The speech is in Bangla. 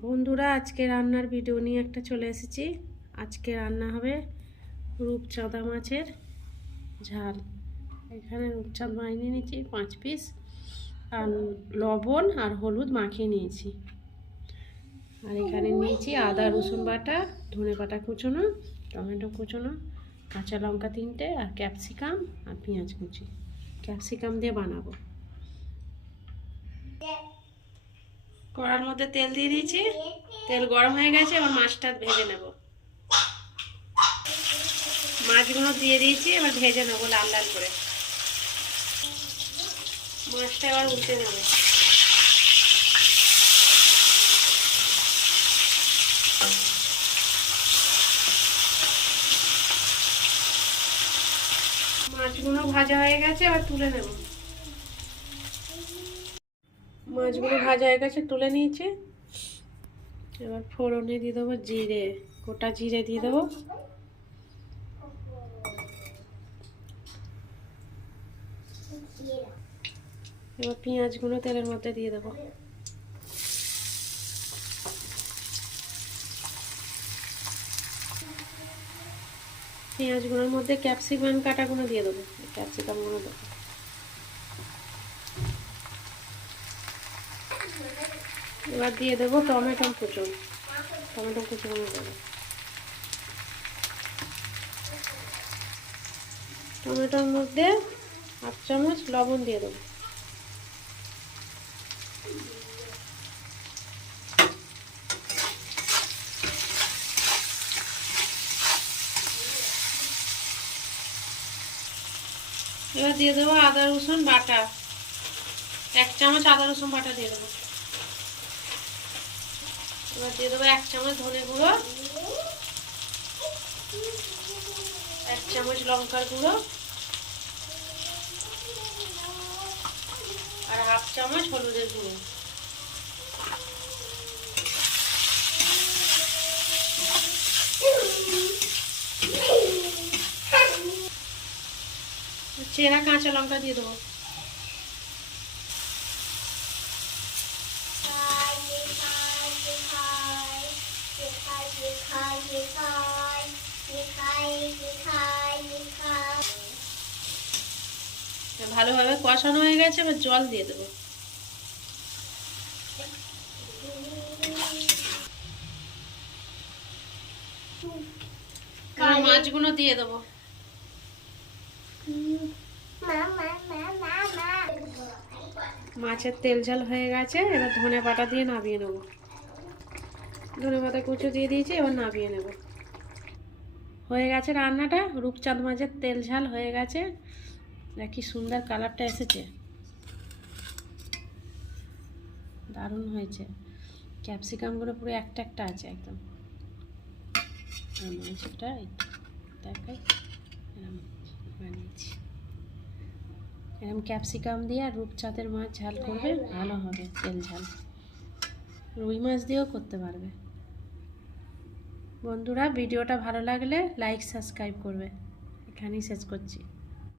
বন্ধুরা, আজকে রান্নার ভিডিও নিয়ে একটা চলে এসেছি। আজকে রান্না হবে রূপচাঁদা মাছের ঝাল। এখানে রূপচাঁদ মাছ নিয়ে নিয়েছি 5 পিস, আর লবণ আর হলুদ মাখিয়ে নিয়েছি। আর এখানে নিয়েছি আদা রসুন বাটা, ধনে বাটা কুচোনো, টমেটো কুচোনো, কাঁচা লঙ্কা 3টে, আর ক্যাপসিকাম আর পেঁয়াজ কুচি। ক্যাপসিকাম দিয়ে বানাবো। কড়ার মধ্যে তেল দিয়ে দিয়েছি, তেল গরম হয়ে গেছে। এবার মাছটা ভেজে নেব। মাছগুলো দিয়ে দিয়েছি, এবার ভেজে নেবো লাল লাল করে। মাছটা এবার উল্টে নেব। মাছগুলো ভাজা হয়ে গেছে, এবার তুলে নেব। মাছগুলো ভাজা হয়ে গেছে, তুলে নিয়েছি। এবার ফোড়নে দিয়ে দেবো জিরে, গোটা জিরে দিয়ে দেবো। এবার পেঁয়াজগুলো তেলের মধ্যে দিয়ে দেবো। পেঁয়াজগুলোর মধ্যে ক্যাপসিকাম কাটাগুলো দিয়ে দেবো। ক্যাপসিকামগুলো দেবো। এবার দিয়ে দেবো টমেটো কুচনো। দেবো। টমেটোর মধ্যে 1 চামচ লবণ দিয়ে দেবো। এবার দিয়ে দেবো আদা রসুন বাটা, 1 চামচ আদা রসুন বাটা দিয়ে দেবো। এবার দিয়ে দেবো 1 চামচ ধনে গুঁড়ো, 1 চামচ লঙ্কার গুঁড়ো, আর 1/2 চামচ হলুদের গুঁড়ো। চেরা কাঁচা লঙ্কা দিয়ে দেবো। ভালোভাবে কষানো হয়ে গেছে, এবার জল দিয়ে দেবো। মাছগুলো দিয়ে দেবো। মাছের তেল ঝাল হয়ে গেছে, এবার ধনে বাটা দিয়ে নামিয়ে নেবো। ধনে পাতা কুচো দিয়ে দিয়েছি, এবার নামিয়ে নেব। হয়ে গেছে রান্নাটা। রূপচাঁদ মাছের তেল ঝাল হয়ে গেছে। কি সুন্দর কালারটা এসেছে, দারুণ হয়েছে। ক্যাপসিকামগুলো পুরো একটা একটা আছে একদম। মাছটা দেখাই, এরকম বানিয়েছি। এরকম ক্যাপসিকাম দিয়ে আর রূপচাঁদের মাছ ঝাল করবে, ভালো হবে তেল ঝাল। রুই মাছ দিয়েও করতে পারবে। বন্ধুরা, ভিডিওটা ভালো লাগলে লাইক সাবস্ক্রাইব করবে। এখানেই শেষ করছি।